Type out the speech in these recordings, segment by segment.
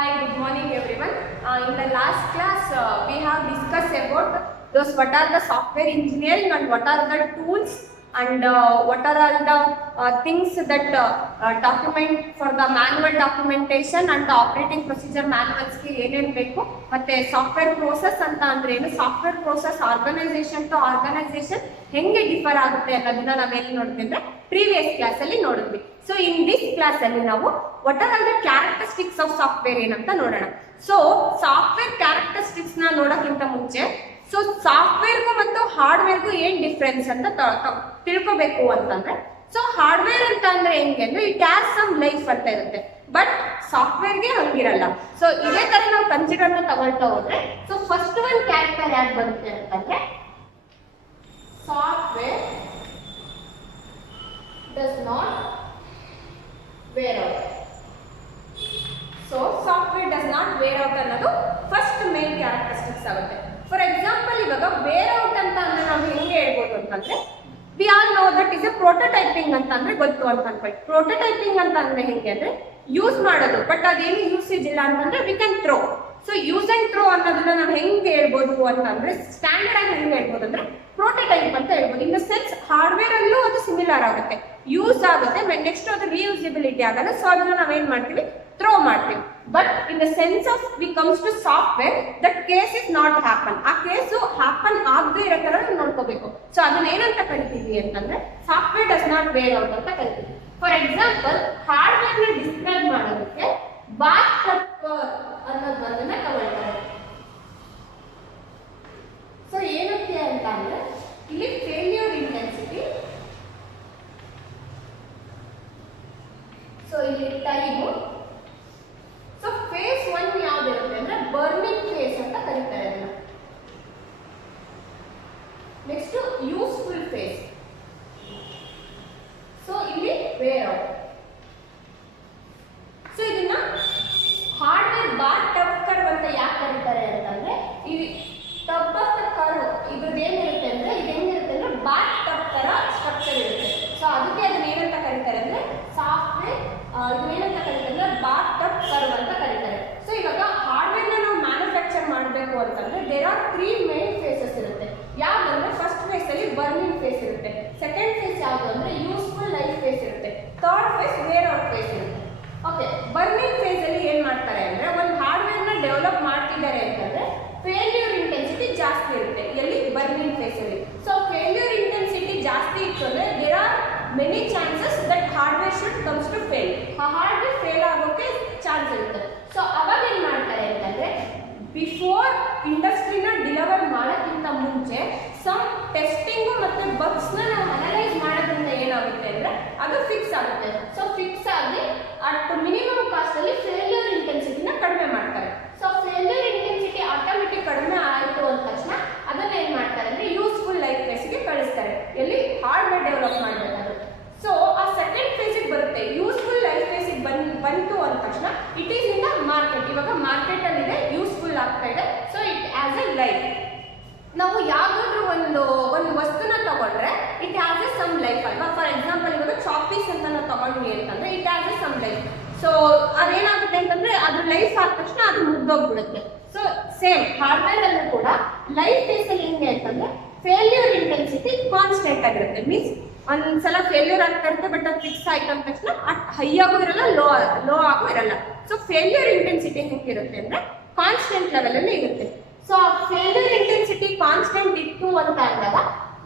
Hi, good morning everyone. In the last class, we have discussed about those what are the software engineering and what are the tools and what are all the things that document for the manual documentation and the operating procedure manuals ಗೆ ಏನೇನು ಬೇಕು ಮತ್ತೆ software process ಅಂತ ಅಂದ್ರೆ ಏನು software process organization to organization ಹೆಂಗೆ differ ಆಗುತ್ತೆ ಅನ್ನೋದನ್ನ ನಾವೇನು ನೋಡ್ತೀವಿ ಅಂದ್ರೆ ಪ್ರೀವಿಯಸ್ ಕ್ಲಾಸ್ ಅಲ್ಲಿ ನೋಡಿದ್ವಿ. ಸೊ ಇನ್ ದಿಸ್ ಕ್ಲಾಸ್ ಅಲ್ಲಿ ನಾವು what are all the characteristics of software ಏನಂತ ನೋಡೋಣ. ಸೊ ಸಾಫ್ಟ್ವೇರ್ ಕ್ಯಾರೆಕ್ಟರಿಸ್ಟಿಕ್ಸ್ ನ ನೋಡೋಕ್ಕಿಂತ ಮುಂಚೆ ಸೊ ಸಾಫ್ಟ್ವೇರ್ಗೂ ಮತ್ತು ಹಾರ್ಡ್ವೇರ್ಗೂ ಏನ್ ಡಿಫ್ರೆನ್ಸ್ ಅಂತ ತಿಳ್ಕೋಬೇಕು ಅಂತಂದ್ರೆ, ಸೊ ಹಾರ್ಡ್ವೇರ್ ಅಂತ ಅಂದ್ರೆ ಹೆಂಗೆ ಅಂದ್ರೆ ಇಟ್ ಹ್ಯಾಸ್ ಸಮ್ ಲೈಫ್ ಅಂತ ಇರುತ್ತೆ, ಬಟ್ ಸಾಫ್ಟ್ವೇರ್ಗೆ ಹಂಗಿರಲ್ಲ. ಸೊ ಇದೇ ತರ ನಾವು ಕನ್ಸಿಡರ್ ತಗೊಳ್ತಾ ಹೋದ್ರೆ ಸೊ ಫಸ್ಟ್ ಒಂದು ಕ್ಯಾರೆಕ್ಟರ್ ಯಾಕೆ ಬರುತ್ತೆ ಅಂತಂದ್ರೆ software does not wear out. So software does not wear out ಅನ್ನೋದು ಫಸ್ಟ್ ಮೇನ್ ಕ್ಯಾರೆಕ್ಟರಿಸ್ಟಿಕ್ಸ್ ಆಗುತ್ತೆ. ಫಾರ್ ಎಕ್ಸಾಂಪಲ್ ಇವಾಗ ವೇರ್ ಔಟ್ ಅಂತ ಅಂದ್ರೆ ನಾವು ಹೆಂಗೆ ಹೇಳ್ಬೋದು ಅಂತಂದ್ರೆ we all know that is A prototyping ಅಂತ ಅಂದ್ರೆ ಗೊತ್ತು ಅಂತ ಅನ್ಕೊಳ್ಳಿ. ಪ್ರೋಟೋಟೈಪಿಂಗ್ ಅಂತ ಅಂದ್ರೆ ಹೆಂಗೆ ಅಂದ್ರೆ ಯೂಸ್ ಮಾಡೋದು ಬಟ್ ಅದೇನು ಯೂಸೇಜ್ ಇಲ್ಲ ಅಂತಂದ್ರೆ we can throw. So use and throw ಅನ್ನೋದನ್ನ ನಾವು ಹೆಂಗೆ ಹೇಳ್ಬೋದು ಅಂತಂದ್ರೆ ಸ್ಟ್ಯಾಂಡರ್ಡ್ ಆಗಿ ಹೆಂಗೆ ಹೇಳ್ಬೋದು ಅಂದ್ರೆ ಪ್ರೋಟೋಟೈಪ್ ಅಂತ ಹೇಳ್ಬೋದು. ಇನ್ ದ ಸೆನ್ಸ್ ಹಾರ್ಡ್ವೇರ್ ಅಲ್ಲೂ ಅದು ಸಿಮಿಲರ್ ಆಗುತ್ತೆ, ಯೂಸ್ ಆಗುತ್ತೆ, ನೆಕ್ಸ್ಟ್ ಅದು ರೀಯೂಸಿಬಿಲಿಟಿ ಆಗಲ್ಲ. ಸೊ ಅದನ್ನ ನಾವೇನ್ ಮಾಡ್ತೀವಿ, ಥ್ರೋ ಮಾಡ್ತೀವಿ. But in the sense of we comes to software that case is not happen. ಆ ಕೇಸು ಹ್ಯಾಪನ್ ಆಗದೆ ಇರೋ ತರ ನಾವು ನೋಡ್ಕೋಬೇಕು. ಸೊ ಅದನ್ನ ಏನಂತ ಕರಿತೀವಿ ಅಂತಂದ್ರೆ software does not wear out ಅಂತ ಕರಿತೀವಿ. ಫಾರ್ ಎಕ್ಸಾಂಪಲ್ ಹಾರ್ಡ್ವೇರ್ ನ ಡಿಸ್ಕ್ರೈಬ್ ಮಾಡೋದಕ್ಕೆ ಬಾತ್ ಟಬ್ ಅನ್ನೋದನ್ನ ತಗೊಳ್ತಾರೆ. ಸೊ ಏನಕ್ಕೆ ಅಂತ ಅಂದ್ರೆ ಇಲ್ಲಿ ಫೇಲ್ಯೂರ್ ಇಂಟೆನ್ಸಿಟಿ, ಸೊ ಇಲ್ಲಿ ಟೈಮು, ಸೊ ಫೇಸ್ 1 ಯಾವ್ದಿರುತ್ತೆ ಅಂದ್ರೆ ಬರ್ನಿಂಗ್ ಫೇಸ್ ಅಂತ ಕರೀತಾರೆ ಅದನ್ನ. ನೆಕ್ಸ್ಟ್ ಯೂಸ್ಫುಲ್ ಫೇಸ್, ಸೊ ಇಲ್ಲಿ ವೇರ್ ಔಟ್. ಸೊ ಇದನ್ನ ಹಾರ್ಡ್ವೇರ್ ಬಾತ್ ಟಬ್ ಕರ್ವ್ ಅಂತ ಯಾಕೆ ಕರೀತಾರೆ ಅಂತಂದ್ರೆ ಈ ಟಬ್ ಆಫ್ ದ ಕರ್ವ್ ಇದ್ರದ್ದು ಏನಿರುತ್ತೆ ಅಂದ್ರೆ ಇದು ಹೆಂಗಿರುತ್ತೆ ಅಂದ್ರೆ ಬಾತ್ ಟಬ್ ತರ ಸ್ಟ್ರಕ್ಚರ್ ಇರುತ್ತೆ. ಸೊ ಅದಕ್ಕೆ ಅದನ್ನ ಏನಂತ ಕರೀತಾರೆ ಅಂದ್ರೆ ಸಾಫ್ಟ್ವೇರ್ ಏನಂತ ಕರೀತಾರೆ ಅಂದ್ರೆ ಬಾತ್ ಟಬ್ ಕರ್ವ್ ಅಂತ ಕರೀತಾರೆ. ಸೊ ಇವಾಗ ಹಾರ್ಡ್ವೇರ್ ನ ನಾವು ಮ್ಯಾನುಫ್ಯಾಕ್ಚರ್ ಮಾಡಬೇಕು ಅಂತಂದ್ರೆ ದೇರ್ ಆರ್ 3 ಮೇನ್ ಫೇಸಸ್ ಇರುತ್ತೆ. ಯಾವ್ದಂದ್ರೆ ಫಸ್ಟ್ ಫೇಸ್ ಅಲ್ಲಿ ಬರ್ನಿಂಗ್ ಫೇಸ್ ಇರುತ್ತೆ, ಸೆಕೆಂಡ್ ಫೇಸ್ ಯಾವ್ದು ಅಂದ್ರೆ ಯೂಸ್ಫುಲ್ ಲೈಫ್ ಫೇಸ್ ಇರುತ್ತೆ, third phase wear out phase ಇರುತ್ತೆ. ಓಕೆ, ಬರ್ನಿಂಗ್ ಫೇಸ್ ಅಲ್ಲಿ ಏನ್ ಮಾಡ್ತಾರೆ ಅಂದ್ರೆ ಒಂದು ಹಾರ್ಡ್ವೇರ್ ನ ಡೆವಲಪ್ ಮಾಡ್ತಿದ್ದಾರೆ ಅಂತಂದ್ರೆ ಫೇಲ್ಯೂರ್ ಇಂಟೆನ್ಸಿಟಿ ಜಾಸ್ತಿ ಇರುತ್ತೆ ಎಲ್ಲಿ ಬರ್ನಿಂಗ್ ಫೇಸ್ ಅಲ್ಲಿ. ಸೊ ಫೇಲ್ಯೂರ್ ಇಂಟೆನ್ಸಿಟಿ ಜಾಸ್ತಿ ಇತ್ತು ಅಂದ್ರೆ there are many chances that hardware should comes to fail. ಆ ಹಾರ್ಡ್ವೇರ್ ಫೇಲ್ ಆಗೋಕೆ ಚಾನ್ಸ್ ಇರುತ್ತೆ. ಸೊ ಅವಾಗ ಏನ್ ಮಾಡ್ತಾರೆ ಅಂತಂದ್ರೆ ಬಿಫೋರ್ ಇಂಡಸ್ಟ್ರಿನ ಡಿಲಿವರ್ ಮಾಡೋಕ್ಕಿಂತ ಮುಂಚೆ ಸಮ್ ಟೆಸ್ಟಿಂಗು ಮತ್ತೆ ಬಗ್ಸ್ ನ ನಾವು ಅನಲೈಸ್ ಮಾಡೋದ್ರಿಂದ ಏನಾಗುತ್ತೆ ಅಂದ್ರೆ ಅದು ಫಿಕ್ಸ್ ಆಗುತ್ತೆ. ಸೊ ಫಿಕ್ಸ್ ಆಗಿ ಅಟ್ ಮಿನಿಮಮ್ ಕಾಸ್ಟ್ ಅಲ್ಲಿ ಫೇಲ್ಯೂರ್ ಇಂಟೆನ್ಸಿಟಿನ ಕಡಿಮೆ ಮಾಡ್ತಾರೆ. ಸೊ ಫೇಲ್ಯೂರ್ ಇಂಟೆನ್ಸಿಟಿ ಆಟೋಮೆಟಿಕ್ ಕಡಿಮೆ ಆಯಿತು ಅಂದ ತಕ್ಷಣ ಅದನ್ನ ಏನ್ ಮಾಡ್ತಾರೆ ಅಂದ್ರೆ ಯೂಸ್ಫುಲ್ ಲೈಫ್ ಫೇಸ್ಗೆ ಕಳಿಸ್ತಾರೆ, ಎಲ್ಲಿ ಹಾರ್ಡ್ವೇರ್ ಡೆವಲಪ್ ಮಾಡಬೇಕಾದ್ರೆ. ಸೊ ಆ ಸೆಕೆಂಡ್ ಫೇಸಿಗೆ ಬರುತ್ತೆ, ಯೂಸ್ಫುಲ್ ಲೈಫ್ ಫೇಸಿಗೆ ಬಂತು ಅಂದ ತಕ್ಷಣ it is in the market. ಇವಾಗ ಮಾರ್ಕೆಟ್ ಅಲ್ಲಿ ಇದೆ, ಯೂಸ್ಫುಲ್ ಆಗ್ತಾ ಇದೆ, so it as a life. ನಾವು ಯಾವ್ದಾದ್ರು ಒಂದು ವಸ್ತುನ ತಗೊಂಡ್ರೆ it has a some life ಅಲ್ವಾ. ಫಾರ್ ಎಕ್ಸಾಂಪಲ್ ಇವಾಗ ಚಾಪೀಸ್ ಅಂತ ನಾವು ತಗೊಂಡ್ವಿ ಅಂತಂದ್ರೆ it has a some life. So ಅದೇನಾಗುತ್ತೆ ಅಂತಂದ್ರೆ ಅದು ಲೈಫ್ ಆದ ತಕ್ಷಣ ಅದು ಮುಗ್ದೋಗ್ಬಿಡುತ್ತೆ. ಸೊ ಸೇಮ್ ಹಾರ್ಡ್ವೇರ್ ಅಲ್ಲೂ ಕೂಡ ಲೈಫ್ ಫೇಸ್ ಅಲ್ಲಿ ಹೆಂಗೆ ಅಂತಂದ್ರೆ ಫೇಲ್ಯೂರ್ ಇಂಟೆನ್ಸಿಟಿ ಕಾನ್ಸ್ಟೆಂಟ್ ಆಗಿರುತ್ತೆ. ಮೀನ್ಸ್ ಒಂದ್ಸಲ ಫೇಲ್ಯೂರ್ ಆಗ್ತಾ ಇರುತ್ತೆ ಬಟ್ ಅದು ಫಿಕ್ಸ್ ಆಯ್ತು ಅಂದ ತಕ್ಷಣ ಹೈ ಆಗು ಇರಲ್ಲ, ಲೋ ಆಗು ಇರಲ್ಲ. ಸೊ ಫೇಲ್ಯೂರ್ ಇಂಟೆನ್ಸಿಟಿ ಹೆಂಗಿರುತ್ತೆ ಅಂದ್ರೆ ಕಾನ್ಸ್ಟೆಂಟ್ ಲೆವೆಲ್ ಅಲ್ಲಿ ಇರುತ್ತೆ. ಸೊ ಫೇಲ್ಯೂರ್ ಇಂಟೆನ್ಸಿಟಿ ಕಾನ್ಸ್ಟೆಂಟ್ ಇತ್ತು ಅಂತ ಅಂದಾಗ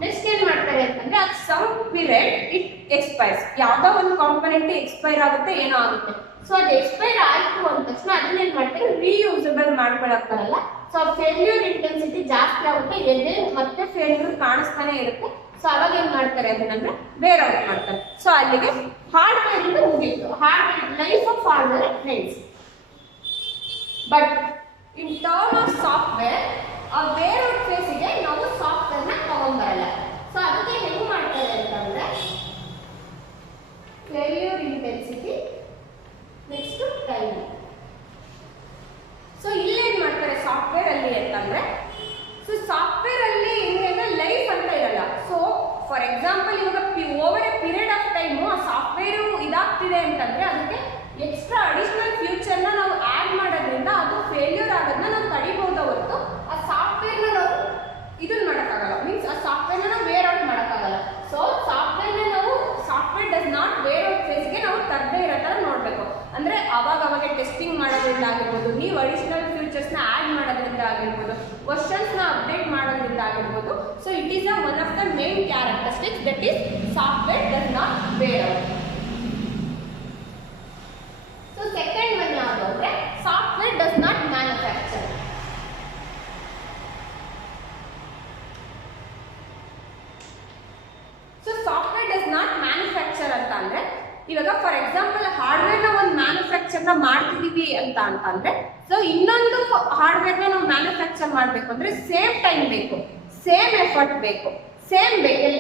ನೆಕ್ಸ್ಟ್ ಏನ್ ಮಾಡ್ತಾರೆ ಅಂತಂದ್ರೆ ಅದು ಸಮ್ ಪೀರಿಯಡ್ ಇಟ್ ಎಕ್ಸ್ಪೈರ್ಸ್. ಯಾವ್ದೋ ಒಂದು ಕಾಂಪೊನೆಂಟ್ ಎಕ್ಸ್ಪೈರ್ ಆಗುತ್ತೆ, ಏನೋ ಆಗುತ್ತೆ. ಸೊ ಅದು ಎಕ್ಸ್ಪೈರ್ ಆಯ್ತು ಅಂದ ತಕ್ಷಣ ಅದನ್ನ ಏನ್ ಮಾಡ್ತಾರೆ, ರೀಯೂಸಬಲ್ ಮಾಡ್ಕೊಳಕ್ ಬರಲ್ಲ. ಸೊ ಫೇಲ್ಯೂರ್ ಇಂಟೆನ್ಸಿಟಿ ಜಾಸ್ತಿ ಆಗುತ್ತೆ, ಎದೆ ಮತ್ತೆ ಫೇಲ್ಯೂರ್ ಕಾಣಿಸ್ತಾನೆ ಇರುತ್ತೆ. ಸೊ ಅವಾಗ ಏನ್ ಮಾಡ್ತಾರೆ ಅದನ್ನ ವೇರ್ ಔಟ್ ಮಾಡ್ತಾರೆ. ಸೊ ಅಲ್ಲಿಗೆ ಹಾರ್ಡ್ವೇರ್ ಇಂದ ಮುಗಿಯಿತು, hardware life of hardware ends. But in term of software ಆ ವೇರ್ ಔಟ್ ಫೇಸಿಗೆ ನಾವು ಸಾಫ್ಟ್ವೇರ್ ನ ತಗೊಂಡ್ಬರಲ್ಲ. ಸೊ ಅದಕ್ಕೆ ಹೆಂಗ್ ಮಾಡ್ತಾರೆ ಅಂತಂದ್ರೆ failure intensity next time. So ಇಲ್ಲೇನ್ ಮಾಡ್ತಾರೆ ಸಾಫ್ಟ್ವೇರ್ ಅಲ್ಲಿ ಅಂತಂದ್ರೆ ಸೊ ಸಾಫ್ಟ್ವೇರ್ ಅಲ್ಲಿ ಹೆಂಗೆ ಲೈಫ್ ಅಂತ ಇರಲ್ಲ. ಸೊ ಫಾರ್ ಎಕ್ಸಾಂಪಲ್ ಇವಾಗ over A period of time ಆ ಸಾಫ್ಟ್ವೇರ್ ಇದಾಗ್ತಿದೆ ಅಂತಂದ್ರೆ ಅದಕ್ಕೆ ಎಕ್ಸ್ಟ್ರಾ ಅಡಿಷನಲ್ ಫ್ಯೂಚರ್ನ ನಾವು ಆ್ಯಡ್ ಮಾಡೋದ್ರಿಂದ ವರ್ಷನ್ಸ್ನ ಅಪ್ಡೇಟ್ ಮಾಡೋದ್ರಿಂದ ಆಗಿರ್ಬೋದು. So it is one of the main characteristics that is software does not wear out. So second one ಯಾವುದು ಅಂದರೆ software does not manufacture. So software does not manufacture ಅಂತ ಅಂದರೆ ಇವಾಗ for example ಹಾರ್ಡ್ವೇರ್ನ ಒಂದು ಮ್ಯಾನುಫ್ಯಾಕ್ಚರ್ನ ಮಾಡ್ತಿದೀವಿ ಅಂತ ಅಂತಂದ್ರೆ ಸೊ ಇನ್ನೊಂದು ಹಾರ್ಡ್ವೇರ್ನ ನಾವು ಮ್ಯಾನುಫ್ಯಾಕ್ಚರ್ ಮಾಡಬೇಕು ಅಂದ್ರೆ ಸೇಮ್ ಟೈಮ್ ಬೇಕು, ಸೇಮ್ ಎಫರ್ಟ್ ಬೇಕು, ಸೇಮ್ ಬೇಕು.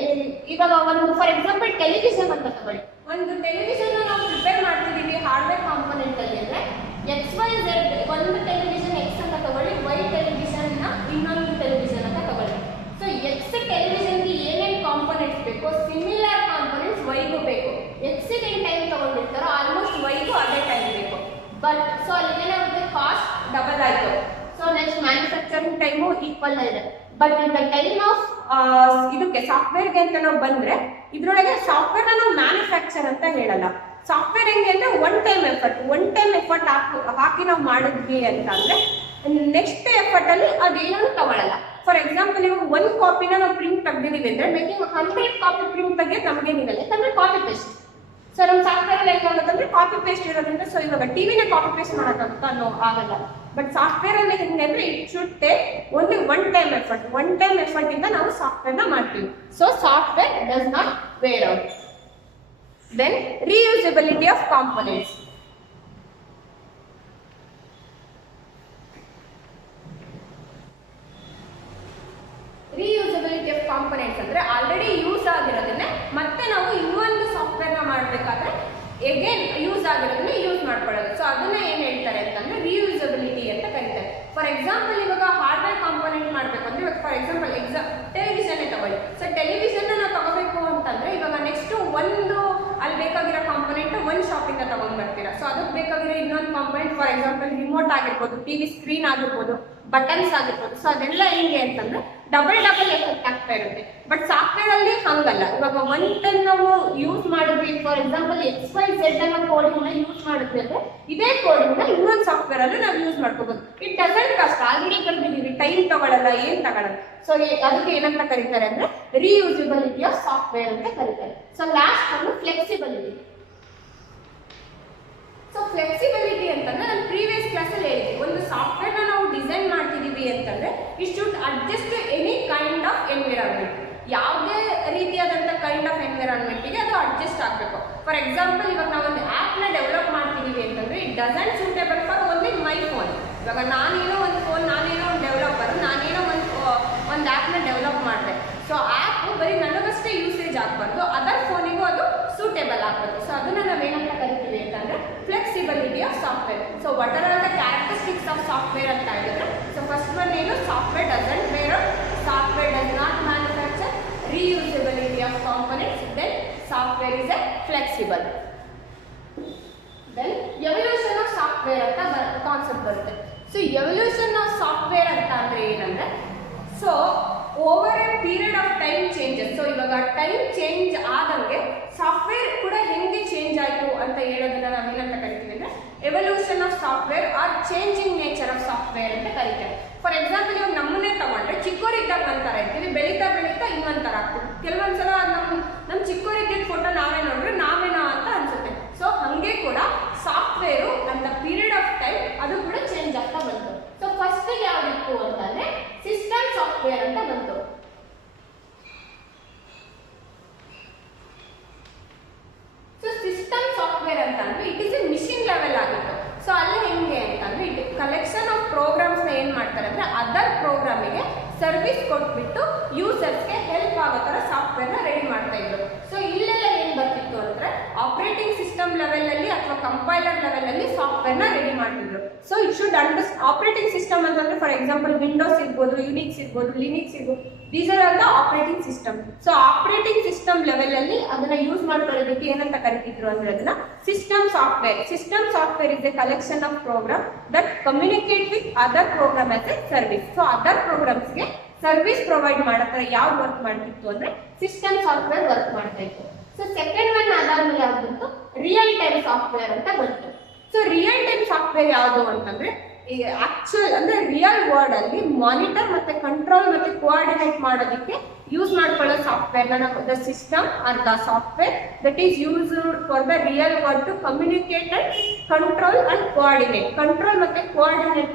ಇವಾಗ ಒಂದು ಫಾರ್ ಎಕ್ಸಾಂಪಲ್ ಟೆಲಿವಿಷನ್ ಅಂತ ತಗೊಳ್ಳಿ, ಒಂದು ಟೆಲಿವಿಷನ್ ನಾವು ಪ್ರಿಪೇರ್ ಮಾಡ್ತಿದೀವಿ ಹಾರ್ಡ್ವೇರ್ ಕಾಂಪೋನೆಂಟ್ ಅಲ್ಲಿ ಅಂದ್ರೆ XYZ ಒಂದು ಟೆಲಿವಿಷನ್ X ಅಂತ ತಗೊಳ್ಳಿ, Y ಟೆಲಿವಿಷನ್ ಇನ್ನೊಂದು ಟೆಲಿವಿಷನ್ ಅಂತ ತಗೊಳ್ಳಿ. ಸೊ X ಟೆಲಿವಿಷನ್ಗೆ ಏನೇನು ಕಾಂಪೋನೆಂಟ್ಸ್ ಬೇಕು ಸಿಮಿಲರ್ ಕಾಂಪೋನೆಂಟ್ಸ್ Yಗೂ ಬೇಕು. Xಗೆ ಏನು ಟೈಮ್ ತಗೊಂಡಿರ್ತಾರೋ ಆಲ್ಮೋಸ್ಟ್ Yಗೂ ಅದೇ ಟೈಮ್ ಬೇಕು. ಬಟ್ ಸೊ ಅಲ್ಲಿ ಏನಾಗುತ್ತೆ ಕಾಸ್ಟ್ ಡಬಲ್ ಆಯಿತು. So next manufacturing time equal ಇದೆ. But in the time of ಇದಕ್ಕೆ ಸಾಫ್ಟ್ವೇರ್ಗೆ ಅಂತ ನಾವು ಬಂದರೆ ಇದರೊಳಗೆ ಸಾಫ್ಟ್ವೇರ್ನ ನಾವು ಮ್ಯಾನುಫ್ಯಾಕ್ಚರ್ ಅಂತ ಹೇಳಲ್ಲ. ಸಾಫ್ಟ್ವೇರ್ ಹೆಂಗೆ ಅಂದರೆ ಒನ್ ಟೈಮ್ ಎಫರ್ಟ್ ಹಾಕಿ ನಾವು ಮಾಡಿದ್ವಿ ಅಂತ ಅಂದರೆ ನೆಕ್ಸ್ಟ್ ಎಫರ್ಟಲ್ಲಿ ಅದೇನೂ ತಗೊಳ್ಳಲ್ಲ. ಫಾರ್ ಎಕ್ಸಾಂಪಲ್ ಇವಾಗ ಒಂದು ಕಾಪಿನ ನಾವು ಪ್ರಿಂಟ್ ತೆಗ್ದಿದ್ದೀವಿ ಅಂದರೆ ಮೇಕಿಂಗ್ 100 ಕಾಪಿ ಪ್ರಿಂಟ್ ತೆಗೆಯೋದು ನಮಗೇನಿರಲ್ಲ, ಯಾಕಂದರೆ ಕಾಪಿ ಪೇಸ್ಟ್. ಸೊ ನಮ್ಮ ಸಾಫ್ಟ್ವೇರ್ ಏನಾಗುತ್ತಂದ್ರೆ ಕಾಪಿ ಪೇಸ್ಟ್ ಇರೋದ್ರಿಂದ ಸೊ ಇವಾಗ ಟಿವಿನ ಕಾಪಿ ಪೇಸ್ಟ್ ಮಾಡೋಕ್ಕಾಗುತ್ತಾ ಅನ್ನೋ ಆಗಲ್ಲ. ಬಟ್ ಸಾಫ್ಟ್ವೇರ್ ಅಲ್ಲಿ ಹೆಂಗೆ ಅಂದರೆ it should take only one time effort ಇಂದ ನಾವು ಸಾಫ್ಟ್ವೇರ್ನ ಮಾಡ್ತೀವಿ. So software does not wear out. Then reusability of components. Reusability of components ಅಂದರೆ ಆಲ್ರೆಡಿ ಯೂಸ್ ಆಗಿರೋದನ್ನೇ ಮತ್ತೆ ನಾವು ಇನ್ನೊಂದು ಸಾಫ್ಟ್ವೇರ್ನ ಮಾಡಬೇಕಾದ್ರೆ ಎಗೇನ್ ಯೂಸ್ ಆಗಿರೋದನ್ನ ಯೂಸ್ ಮಾಡ್ಕೊಳ್ಳೋದು. ಸೊ ಅದನ್ನ ಏನು ಹೇಳ್ತಾರೆ ಅಂತಂದ್ರೆ ರೀಯೂಸಬಿಲಿಟಿ ಅಂತ ಕರೀತಾರೆ. ಫಾರ್ ಎಕ್ಸಾಂಪಲ್ ಇವಾಗ ಹಾರ್ಡ್ವೇರ್ ಕಾಂಪೋನೆಂಟ್ ಮಾಡಬೇಕು ಅಂದ್ರೆ ಇವಾಗ ಫಾರ್ ಎಕ್ಸಾಂಪಲ್ ಟೆಲಿವಿಷನ್ನೇ ತಗೊಳ್ಳಿ. ಸೊ ಟೆಲಿವಿಷನ್ನ ನಾವು ತಗೋಬೇಕು ಅಂತಂದ್ರೆ ಇವಾಗ ನೆಕ್ಸ್ಟ್ ಒಂದು ಅಲ್ಲಿ ಬೇಕಾಗಿರೋ ಕಾಂಪೋನೆಂಟ್ ಒಂದು ಶಾಪಿಂದ ತಗೊಂಡ್ ಬರ್ತೀರಾ. ಸೊ ಅದಕ್ಕೆ ಬೇಕಾಗಿರೋ ಇನ್ನೊಂದು ಕಾಂಪೋನೆಂಟ್ ಫಾರ್ ಎಕ್ಸಾಂಪಲ್ ರಿಮೋಟ್ ಆಗಿರ್ಬೋದು, ಟಿವಿ ಸ್ಕ್ರೀನ್ ಆಗಿರ್ಬೋದು, ಬಟನ್ಸ್ ಆಗಿರ್ಬೋದು. ಸೊ ಅದೆಲ್ಲ ಹೆಂಗೆ ಅಂತಂದ್ರೆ ಡಬಲ್ ಎಫೆಕ್ಟ್ ಆಗ್ತಾ ಇರುತ್ತೆ. ಬಟ್ ಸಾಫ್ಟ್ವೇರ್ ಅಲ್ಲಿ ಹಂಗಲ್ಲ. ಇವಾಗ ಒನ್ ಟೈಮ್ ನಾವು ಯೂಸ್ ಮಾಡಿದ್ವಿ ಫಾರ್ ಎಕ್ಸಾಂಪಲ್ XYZ ಅನ್ನೋ ಕೋಡಿಂಗ್ನ ಯೂಸ್ ಮಾಡಿದ್ವಿ ಅಂದ್ರೆ ಇದೇ ಕೋಡಿಂಗ್ನ ಇನ್ನೊಂದು ಸಾಫ್ಟ್ವೇರ್ ಅಲ್ಲೂ ನಾವು ಯೂಸ್ ಮಾಡ್ಕೋಬಹುದು. ಇಟ್ ಡಸಂಟ್ ಕಷ್ಟ, ಆಲ್ರೆಡಿ ಬರ್ದಿದ್ದೀವಿ, ಟೈಮ್ ತಗೊಳ್ಳಲ್ಲ, ಏನ್ ತಗೊಳ್ಳಲ್ಲ. ಸೊ ಅದಕ್ಕೆ ಏನಂತ ಕರೀತಾರೆ ಅಂದ್ರೆ ರೀಯೂಸಬಿಲಿಟಿ ಆಫ್ ಸಾಫ್ಟ್ವೇರ್ ಅಂತ ಕರೀತಾರೆ. ಸೊ ಲಾಸ್ಟ್ ಒಂದು ಫ್ಲೆಕ್ಸಿಬಿಲಿಟಿ. ಸೊ ಫ್ಲೆಕ್ಸಿಬಿಲಿಟಿ ಅಂತಂದ್ರೆ ನಾನು ಪ್ರೀವಿಯಸ್ ಕ್ಲಾಸಲ್ಲಿ ಹೇಳಿದ್ವಿ, ಒಂದು ಸಾಫ್ಟ್ವೇರ್ನ ನಾವು ಡಿಸೈನ್ ಮಾಡ್ತಿದ್ದೀವಿ ಅಂತಂದ್ರೆ it should adjust to any kind of environment. ಯಾವುದೇ ರೀತಿಯಾದಂಥ ಕೈಂಡ್ ಆಫ್ ಎನ್ವಿರಾನ್ಮೆಂಟಿಗೆ ಅದು ಅಡ್ಜಸ್ಟ್ ಆಗಬೇಕು. ಫಾರ್ ಎಕ್ಸಾಂಪಲ್ ಇವಾಗ ನಾವು ಒಂದು ಆ್ಯಪ್ನ ಡೆವಲಪ್ ಮಾಡ್ತಿದ್ದೀವಿ ಅಂತಂದ್ರೆ it doesn't suitable for only my phone. ಇವಾಗ ನಾನೇನೋ ಒಂದು ಫೋನ್, ನಾನೇನೋ ಒಂದು ಡೆವಲಪರ್, ನಾನೇನೋ ಒಂದು ಆ್ಯಪ್ನ ಡೆವಲಪ್ ಮಾಡಿದೆ. ಸೊ ಆ್ಯಪ್ ಬರೀ ನನಗಷ್ಟೇ ಯೂಸೇಜ್ ಆಗಬಾರ್ದು, ಅದರ್ ಫೋನಿಗೂ ಅದು ಸೂಟೇಬಲ್ ಆಗಬೇಕು. ಸೊ ಅದನ್ನ ನಾವೇನಂತ ಕರಿತೀವಿ ಅಂತಂದ್ರೆ flexibility of software. So what are the characteristics of software ಅಂತ ಹೇಳಿದ್ರೆ ಸೊ ಫಸ್ಟ್ ಒನ್ ಏನು software doesn't wear out, software does not manufacture, reusability of components, then software is a flexible. Then evolution of software ಅಂತ concept ಬರುತ್ತೆ. So evolution of software ಅಂತ ಅಂದ್ರೆ ಏನಂದ್ರೆ so over A period of time changes. So ಇವಾಗ time change ಆದಂಗೆ software ಕೂಡ ಹೆಂಗೆ change ಆಯಿತು ಅಂತ ಹೇಳೋದನ್ನ ನಾವೇನಂತ ಕರಿತೀವಿ ಅಂದರೆ evolution of software are changing nature of software ಅಂತ ಕರಿತೇವೆ. ಫಾರ್ ಎಕ್ಸಾಂಪಲ್ ಇವಾಗ ನಮ್ಮನ್ನೇ ತಗೊಂಡ್ರೆ ಚಿಕ್ಕವರಿದ್ದಾಗ ಒಂಥರ ಇರ್ತೀವಿ, ಬೆಳೀತಾ ಇನ್ನೊಂಥರ ಆಗ್ತೀವಿ. ಕೆಲವೊಂದ್ಸಲ ನಮ್ಮ ಚಿಕ್ಕವರಿದ್ದ ಫೋಟೋ ನಾವೇ ನೋಡಿದ್ರೆ ನಾವೇನೋ ಅಂತ ಅನ್ಸುತ್ತೆ. ಸೊ ಹಾಗೆ ಕೂಡ ಸಾಫ್ಟ್ವೇರು ಅಂತ ಪೀರಿಯಡ್ ಆಫ್ ಟೈಮ್ ಅದು ಕೂಡ ಚೇಂಜ್ ಆಗ್ತಾ ಬಂತು. ಸೊ ಫಸ್ಟ್ ಯಾವ್ದಿತ್ತು ಅಂತಂದ್ರೆ ಸಿಸ್ಟಮ್ ಸಾಫ್ಟ್ವೇರ್ ಅಂತ ಬಂತು. ಸೊ ಸಿಸ್ಟಮ್ ಸಾಫ್ಟ್ವೇರ್ ಅಂತಂದ್ರೆ it is A machine level ಆಗಿತ್ತು. ಸೊ ಅಲ್ಲಿ ಹೆಂಗೆ ಅಂತಂದ್ರೆ ಇಟ್ ಕಲೆಕ್ಷನ್ ಆಫ್ ಪ್ರೋಗ್ರಾಮ್ಸ್ನ ಏನು ಮಾಡ್ತಾರೆ ಅಂದರೆ ಅದರ್ ಪ್ರೋಗ್ರಾಮಿಗೆ ಸರ್ವಿಸ್ ಕೊಟ್ಬಿಟ್ಟು ಯೂಸರ್ಸ್ಗೆ ಹೆಲ್ಪ್ ಆಗೋ ಥರ ಸಾಫ್ಟ್ವೇರ್ನ ರೆಡಿ ಮಾಡ್ತಾ ಇದ್ರು. ಸೊ ಇಲ್ಲೆಲ್ಲ ಏನು ಬರ್ತಿತ್ತು ಅಂದರೆ ಆಪರೇಟಿಂಗ್ ಸಿಸ್ಟಮ್ ಲೆವೆಲಲ್ಲಿ ಅಥವಾ ಕಂಪೈಲರ್ ಲೆವೆಲಲ್ಲಿ ಸಾಫ್ಟ್ವೇರ್ನ ರೆಡಿ ಮಾಡ್ತಿದ್ರು. So it should operating system ಅಂತಂದ್ರೆ ಫಾರ್ ಎಕ್ಸಾಂಪಲ್ ವಿಂಡೋಸ್ ಇರ್ಬೋದು, ಯುನಿಕ್ಸ್ ಇರ್ಬೋದು, ಲಿನಿಕ್ಸ್ ಇರ್ಬೋದು, these are all the operating system. So operating system ಲೆವೆಲಲ್ಲಿ ಅದನ್ನ ಯೂಸ್ ಮಾಡ್ಕೊಳ್ಳೋದಕ್ಕೆ ಏನಂತ ಕರಿತಿದ್ರು ಅಂದ್ರೆ ಅದನ್ನ system software. System software is a collection of program that communicate with other program as a service. So other ಪ್ರೋಗ್ರಾಮ್ಸ್ಗೆ ಸರ್ವಿಸ್ ಪ್ರೊವೈಡ್ ಮಾಡೋ ಥರ ಯಾವ್ದು ವರ್ಕ್ ಮಾಡ್ತಿತ್ತು ಅಂದ್ರೆ ಸಿಸ್ಟಮ್ ಸಾಫ್ಟ್ವೇರ್ ವರ್ಕ್ ಮಾಡ್ತಾ ಇತ್ತು. ಸೊ ಸೆಕೆಂಡ್ ಒನ್ ಅದಾದ್ಮೇಲೆ ಯಾವ್ದು ಬಂತು ರಿಯಲ್ ಟೈಮ್ ಸಾಫ್ಟ್ವೇರ್ ಅಂತ ಬಂತು. ಸೊ ರಿಯಲ್ ಟೈಮ್ ಸಾಫ್ಟ್ವೇರ್ ಯಾವುದು ಅಂತಂದ್ರೆ ಈ ಆಕ್ಚುಯಲ್ ಅಂದ್ರೆ ರಿಯಲ್ ವರ್ಡ್ ಅಲ್ಲಿ ಮಾನಿಟರ್ ಮತ್ತೆ ಕಂಟ್ರೋಲ್ ಮತ್ತೆ ಕೋಆರ್ಡಿನೇಟ್ ಮಾಡೋದಕ್ಕೆ ಯೂಸ್ ಮಾಡ್ಕೊಳ್ಳೋ software the system or the software that is use for the real world to communicate and control and coordinate. Control ಮತ್ತೆ ಕೋಆರ್ಡಿನೇಟ್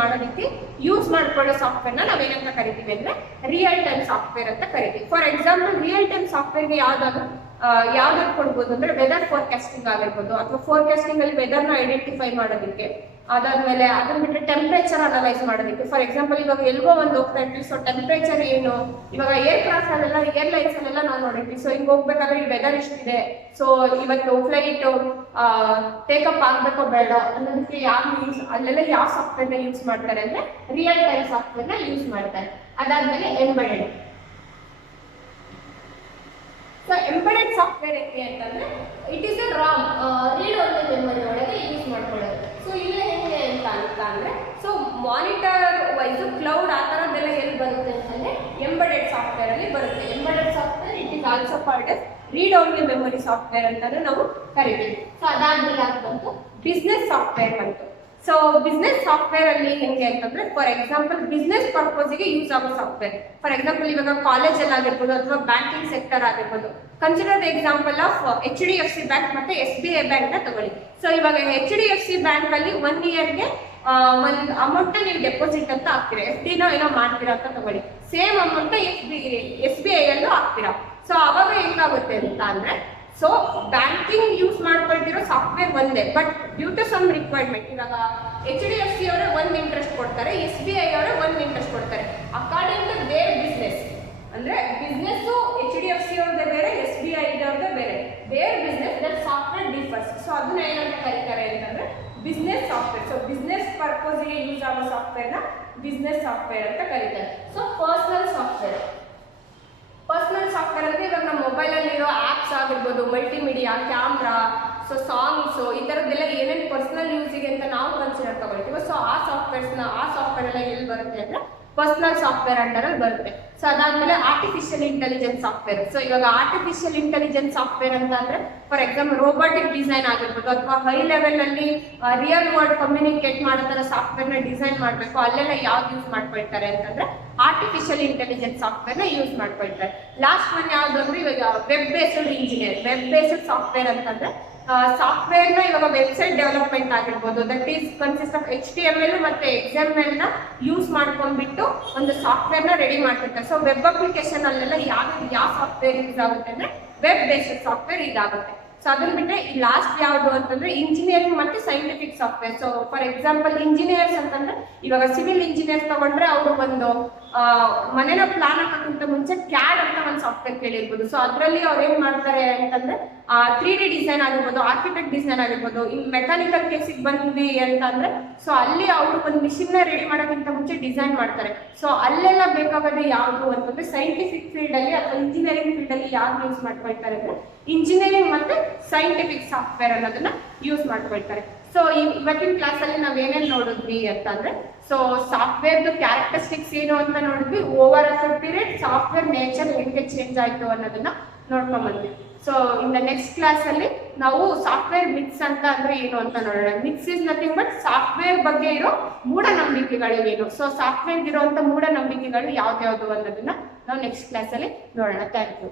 ಮಾಡೋದಕ್ಕೆ ಯೂಸ್ ಮಾಡ್ಕೊಳ್ಳೋ ಸಾಫ್ಟ್ವೇರ್ನ ನಾವೇನಂತ ಕರಿತೀವಿ ಅಂದ್ರೆ ರಿಯಲ್ ಟೈಮ್ ಸಾಫ್ಟ್ವೇರ್ ಅಂತ ಕರಿತೀವಿ. ಫಾರ್ ಎಕ್ಸಾಂಪಲ್ ರಿಯಲ್ ಟೈಮ್ ಸಾಫ್ಟ್ವೇರ್ಗೆ ಯಾವ್ದಾದ್ರು ಕೊಡ್ಬೋದು ಅಂದ್ರೆ ವೆದರ್ ಫೋರ್ಕಾಸ್ಟಿಂಗ್ ಆಗಿರ್ಬೋದು, ಅಥವಾ ಫೋರ್ಕಾಸ್ಟಿಂಗ್ ಅಲ್ಲಿ ವೆದರ್ನ ಐಡೆಂಟಿಫೈ ಮಾಡೋದಕ್ಕೆ, ಅದಾದ್ಮೇಲೆ ಅದನ್ನ ಬಿಟ್ಟರೆ ಟೆಂಪರೇಚರ್ ಅನಲೈಸ್ ಮಾಡೋದಕ್ಕೆ. ಫಾರ್ ಎಕ್ಸಾಂಪಲ್ ಇವಾಗ ಎಲ್ಗೋ ಒಂದು ಹೋಗ್ತಾ ಇರ್ತೀವಿ, ಸೊ ಟೆಂಪರೇಚರ್ ಏನು, ಇವಾಗ ಏರ್ಕ್ರಾಫ್ಟ್ ಅಲ್ಲೆಲ್ಲ ಏರ್ಲೈನ್ಸ್ ಅಲ್ಲೆಲ್ಲ ನಾವು ನೋಡಿರ್ತೀವಿ. ಸೊ ಹಿಂಗೆ ಹೋಗ್ಬೇಕಾದ್ರೆ ಈ ವೆದರ್ ಇಷ್ಟಿದೆ, ಸೊ ಇವತ್ತು ಫ್ಲೈಟ್ ಟೇಕಪ್ ಆಗ್ಬೇಕೋ ಬೇಡ ಅನ್ನೋದಕ್ಕೆ ಅಲ್ಲೆಲ್ಲ ಯಾವ ಸಾಫ್ಟ್ವೇರ್ನ ಯೂಸ್ ಮಾಡ್ತಾರೆ ಅಂದ್ರೆ ರಿಯಲ್ ಟೈಮ್ ಸಾಫ್ಟ್ವೇರ್ನ ಯೂಸ್ ಮಾಡ್ತಾರೆ. ಅದಾದ್ಮೇಲೆ ಎಂಬೆಡೆಡ್. ಸೊ ಎಂಬೆಡೆಡ್ ಸಾಫ್ಟ್ವೇರ್ ಹೆಂಗೆ ಅಂತಂದ್ರೆ it is A Ram read only memory ಒಳಗೆ ಯೂಸ್ ಮಾಡ್ಕೊಳ್ಳೋದು. ಸೊ ಇಲ್ಲ ಹೆಂಗೆ ಅಂತ ಅಂದ್ರೆ ಸೊ ಮಾನಿಟರ್ ವೈಸ್ ಕ್ಲೌಡ್ ಆ ಥರದ್ದೆಲ್ಲ ಎಲ್ಲಿ ಬರುತ್ತೆ ಅಂತಂದ್ರೆ ಎಂಬೆಡೆಡ್ ಸಾಫ್ಟ್ವೇರ್ ಅಲ್ಲಿ ಬರುತ್ತೆ. Embedded software it is also called read only memory software ಅಂತಾನೆ ನಾವು ಕರಿತೀವಿ. ಸೊ ಅದಾದ್ಮೇಲೆ ಅದು ಬಂತು ಬಿಸ್ನೆಸ್ ಸಾಫ್ಟ್ವೇರ್ ಬಂತು. ಸೊ ಬಿಸ್ನೆಸ್ ಸಾಫ್ಟ್ವೇರ್ ಅಲ್ಲಿ ಹೆಂಗೆ ಅಂತಂದ್ರೆ ಫಾರ್ ಎಕ್ಸಾಂಪಲ್ ಬಿಸ್ನೆಸ್ ಪರ್ಪಸ್ಗೆ ಯೂಸ್ ಆಗೋ ಸಾಫ್ಟ್ವೇರ್. ಫಾರ್ ಎಕ್ಸಾಂಪಲ್ ಇವಾಗ ಕಾಲೇಜಲ್ಲಿ ಆಗಿರ್ಬೋದು ಅಥವಾ ಬ್ಯಾಂಕಿಂಗ್ ಸೆಕ್ಟರ್ ಆಗಿರ್ಬೋದು. Consider the example of HDFC bank ಮತ್ತೆ SBI ಬ್ಯಾಂಕ್ ನ ತಗೊಳ್ಳಿ. ಸೊ ಇವಾಗ HDFC ಬ್ಯಾಂಕ್ ಅಲ್ಲಿ 1 ಇಯರ್ಗೆ ಒಂದು ಅಮೌಂಟ್ ನೀವು ಡೆಪಾಸಿಟ್ ಅಂತ ಹಾಕ್ತೀರಾ, FD ಏನೋ ಮಾಡ್ತೀರಾ ಅಂತ ತಗೊಳ್ಳಿ. ಸೇಮ್ ಅಮೌಂಟ್ SBI ಅಲ್ಲೂ ಹಾಕ್ತೀರಾ. ಸೊ ಅವಾಗ ಹೆಂಗಾಗುತ್ತೆ ಅಂತ ಅಂದ್ರೆ ಸೊ ಬ್ಯಾಂಕಿಂಗ್ ಯೂಸ್ ಮಾಡ್ಕೊಳ್ತಿರೋ ಸಾಫ್ಟ್ವೇರ್ ಒಂದೇ, but due to some requirement ಇವಾಗ HDFC ಅವರೇ ಒಂದು ಇಂಟ್ರೆಸ್ಟ್ ಕೊಡ್ತಾರೆ, SBI ಅವರೇ ಒಂದು ಇಂಟ್ರೆಸ್ಟ್ ಕೊಡ್ತಾರೆ ಅಕಾರ್ಡಿಂಗ್ ಟು ದೇರ್ ಬಿಸ್ನೆಸ್. ಅಂದ್ರೆ ಬಿಸ್ನೆಸ್ HDFC ಅವ್ರದ್ದೇ ಬೇರೆ, SBI ಅವ್ರದ್ದೇ ಬೇರೆ, their business that software differs. So ಅದನ್ನ ಏನಂತ ಕರೀತಾರೆ ಅಂತಂದ್ರೆ ಬಿಸ್ನೆಸ್ ಸಾಫ್ಟ್ವೇರ್. ಸೊ ಬಿಸ್ನೆಸ್ ಪರ್ಪಸ್ಗೆ ಯೂಸ್ ಆಗೋ ಸಾಫ್ಟ್ವೇರ್ನ ಬಿಸ್ನೆಸ್ ಸಾಫ್ಟ್ವೇರ್ ಅಂತ ಕರೀತಾರೆ. ಸೊ ಪರ್ಸನಲ್ ಸಾಫ್ಟ್ವೇರ್ ಅಂದ್ರೆ ಇವಾಗ ನಮ್ಮ ಮೊಬೈಲಲ್ಲಿರೋ ಆ್ಯಪ್ಸ್ ಆಗಿರ್ಬೋದು, ಮಲ್ಟಿಮೀಡಿಯಾ, ಕ್ಯಾಮ್ರಾ, ಸೊ ಸಾಂಗ್ಸು ಈ ಥರದ್ದೆಲ್ಲ ಏನೇನು ಪರ್ಸನಲ್ ಯೂಸಿಗೆ ಅಂತ ನಾವು ಕನ್ಸಿಡರ್ ತಗೊಳ್ತೀವಿ. ಸೊ ಆ ಸಾಫ್ಟ್ವೇರ್ ಎಲ್ಲ ಎಲ್ಲಿ ಬರುತ್ತೆ ಅಂದ್ರೆ ಪರ್ಸನಲ್ ಸಾಫ್ಟ್ವೇರ್ ಅಂಡರಲ್ಲಿ ಬರುತ್ತೆ. ಸೊ ಅದಾದ್ಮೇಲೆ ಆರ್ಟಿಫಿಷಿಯಲ್ ಇಂಟೆಲಿಜೆನ್ಸ್ ಸಾಫ್ಟ್ವೇರ್. ಸೊ ಇವಾಗ ಆರ್ಟಿಫಿಷಿಯಲ್ ಇಂಟೆಲಿಜೆನ್ಸ್ ಸಾಫ್ಟ್ವೇರ್ ಅಂತ ಅಂದ್ರೆ ಫಾರ್ ಎಕ್ಸಾಂಪಲ್ ರೋಬೋಟಿಕ್ ಡಿಸೈನ್ ಆಗಿರ್ಬೋದು, ಅಥವಾ ಹೈ ಲೆವೆಲ್ ಅಲ್ಲಿ ರಿಯಲ್ ವರ್ಲ್ಡ್ ಕಮ್ಯುನಿಕೇಟ್ ಮಾಡೋ ಥರ ಸಾಫ್ಟ್ವೇರ್ನ ಡಿಸೈನ್ ಮಾಡಬೇಕು, ಅಲ್ಲೆಲ್ಲ ಯಾವ್ದು ಯೂಸ್ ಮಾಡ್ಕೊಳ್ತಾರೆ ಅಂತಂದ್ರೆ ಆರ್ಟಿಫಿಷಿಯಲ್ ಇಂಟೆಲಿಜೆನ್ಸ್ ಸಾಫ್ಟ್ವೇರ್ನ ಯೂಸ್ ಮಾಡ್ಕೊಳ್ತಾರೆ. ಲಾಸ್ಟ್ ಒನ್ ಯಾವ್ದು ಅಂದ್ರೆ ಇವಾಗ web based engineer. Web based software ಅಂತಂದ್ರೆ ಸಾಫ್ಟ್ವೇರ್ನ ಇವಾಗ ವೆಬ್ಸೈಟ್ ಡೆವಲಪ್ಮೆಂಟ್ ಆಗಿರ್ಬೋದು, that is consist of HTML ಮತ್ತೆ XML ನ ಯೂಸ್ ಮಾಡ್ಕೊಂಡ್ಬಿಟ್ಟು ಒಂದು ಸಾಫ್ಟ್ವೇರ್ನ ರೆಡಿ ಮಾಡ್ತಿರ್ತಾರೆ. ಸೊ ವೆಬ್ ಅಪ್ಲಿಕೇಶನ್ ಅಲ್ಲೆಲ್ಲ ಯಾವ ಸಾಫ್ಟ್ವೇರ್ ಯೂಸ್ ಆಗುತ್ತೆ ಅಂದ್ರೆ ವೆಬ್ ಬೇಸ್ಡ್ ಸಾಫ್ಟ್ವೇರ್ ಇದಾಗುತ್ತೆ. ಸೊ ಅದನ್ನ ಬಿಟ್ಟರೆ ಈ ಲಾಸ್ಟ್ ಯಾವುದು ಅಂತಂದ್ರೆ ಇಂಜಿನಿಯರಿಂಗ್ ಮತ್ತೆ scientific software. So for example engineers ಅಂತಂದ್ರೆ ಇವಾಗ ಸಿವಿಲ್ ಇಂಜಿನಿಯರ್ಸ್ ತಗೊಂಡ್ರೆ ಅವರು ಒಂದು ಮನೆನ ಪ್ಲಾನ್ ಹಾಕೋಕ್ಕಿಂತ ಮುಂಚೆ CAD ಅಂತ ಒಂದು ಸಾಫ್ಟ್ವೇರ್ ಕೇಳಿರ್ಬೋದು. ಸೊ ಅದರಲ್ಲಿ ಅವ್ರು ಏನ್ ಮಾಡ್ತಾರೆ ಅಂತಂದ್ರೆ 3D ಡಿಸೈನ್ ಆಗಿರ್ಬೋದು, ಆರ್ಕಿಟೆಕ್ಟ್ ಡಿಸೈನ್ ಆಗಿರ್ಬೋದು. ಈ ಮೆಕ್ಯಾನಿಕಲ್ ಕೇಸಿಗೆ ಬಂದ್ವಿ ಅಂತಂದ್ರೆ ಸೊ ಅಲ್ಲಿ ಅವರು ಒಂದು ಮಿಷಿನ್ ನ ರೆಡಿ ಮಾಡೋಕ್ಕಿಂತ ಮುಂಚೆ ಡಿಸೈನ್ ಮಾಡ್ತಾರೆ. ಸೊ ಅಲ್ಲೆಲ್ಲ ಬೇಕಾಗೋದು ಯಾವುದು ಅಂತಂದ್ರೆ ಸೈಂಟಿಫಿಕ್ ಫೀಲ್ಡ್ ಅಲ್ಲಿ ಅಥವಾ ಇಂಜಿನಿಯರಿಂಗ್ ಫೀಲ್ಡ್ ಅಲ್ಲಿ ಯಾವ್ದು ಯೂಸ್ ಮಾಡ್ಕೊಳ್ತಾರೆ ಅಂದ್ರೆ ಇಂಜಿನಿಯರಿಂಗ್ ಮತ್ತೆ ಸೈಂಟಿಫಿಕ್ ಸಾಫ್ಟ್ವೇರ್ ಅನ್ನೋದನ್ನ ಯೂಸ್ ಮಾಡ್ಕೊಳ್ತಾರೆ. ಸೊ ಇವತ್ತಿನ ಕ್ಲಾಸಲ್ಲಿ ನಾವು ಏನೇನು ನೋಡಿದ್ವಿ ಅಂತಂದ್ರೆ ಸೊ ಸಾಫ್ಟ್ವೇರ್ದು ಕ್ಯಾರೆಕ್ಟರಿಸ್ಟಿಕ್ಸ್ ಏನು ಅಂತ ನೋಡಿದ್ವಿ. Over a period software nature ಹೆಂಗೆ ಚೇಂಜ್ ಆಯ್ತು ಅನ್ನೋದನ್ನ ನೋಡ್ಕೊಂಡ್ ಬಂದ್ವಿ. So in the next class ಅಲ್ಲಿ ನಾವು ಸಾಫ್ಟ್ವೇರ್ ಮಿಕ್ಸ್ ಅಂತ ಅಂದ್ರೆ ಏನು ಅಂತ ನೋಡೋಣ. Mix is nothing but software ಬಗ್ಗೆ ಇರೋ ಮೂಢನಂಬಿಕೆಗಳು ಏನು, ಸೊ ಸಾಫ್ಟ್ವೇರ್ ಇರುವಂತ ಮೂಢನಂಬಿಕೆಗಳು ಯಾವ್ದ್ಯಾವ್ದು ಅನ್ನೋದನ್ನ ನಾವು ನೆಕ್ಸ್ಟ್ ಕ್ಲಾಸ್ ಅಲ್ಲಿ ನೋಡೋಣ. Thank you.